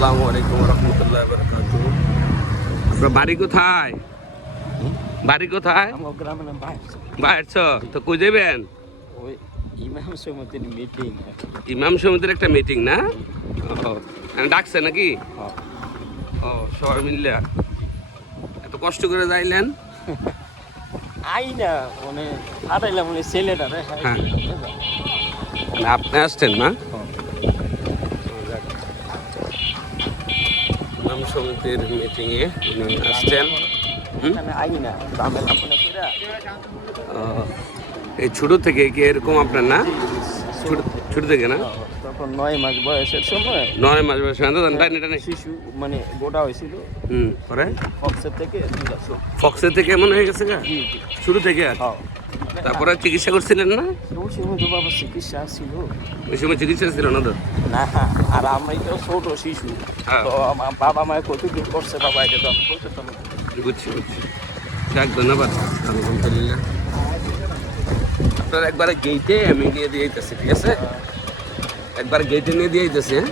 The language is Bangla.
আসসালামু আলাইকুম রহমতুল্লাহ বারাকাতুহু। আপনার বাড়ি কোথায়? বাড়ি কোথায়? আমার গ্রামের নাম বাইরছ তো কই যাবেন? ওই ইমাম সমিতির মিটিং। ইমাম সমিতির একটা মিটিং না? ডাকছে নাকি? ও সবাই মিললে এত কষ্ট করে যাইলেন? আই না মানে হারাইলাম মানে ছেলেটা রে। হ্যাঁ আপনি আসছেন না? ইমাম সমিতির মিটিংয়ে উনি আসছেন। আই না ঝামেলা মনে কইরা এই ছোট থেকে কি এরকম আপনার না? ছোট থেকে না? তখন 9 মাস বয়সের সময় 9 মাস বয়সে টানে শিশু মানে গোটা হয়েছিল। পরে ফক্সের থেকে ফক্সের থেকে এমন হয়ে গেছে গা? শুরু থেকে আর তারপরে চিকিৎসা করছিলেন না? ওই সময় তো বাবা চিকিৎসা ছিল। ওই সময় চিকিৎসা ছিল না তো? না আর আমি তো ছোট শিশু, তো আমার বাবা মায়ের কতটুকু করছে বাবা এটা তো আমি বলতে পারবো না। বুঝছি যাক ধন্যবাদ আলহামদুলিল্লাহ। আপনার একবারে গেটে আমি নিয়ে দিয়ে দিতেছি, ঠিক আছে? একবার গেটে নিয়ে দিয়ে দিতেছি। হ্যাঁ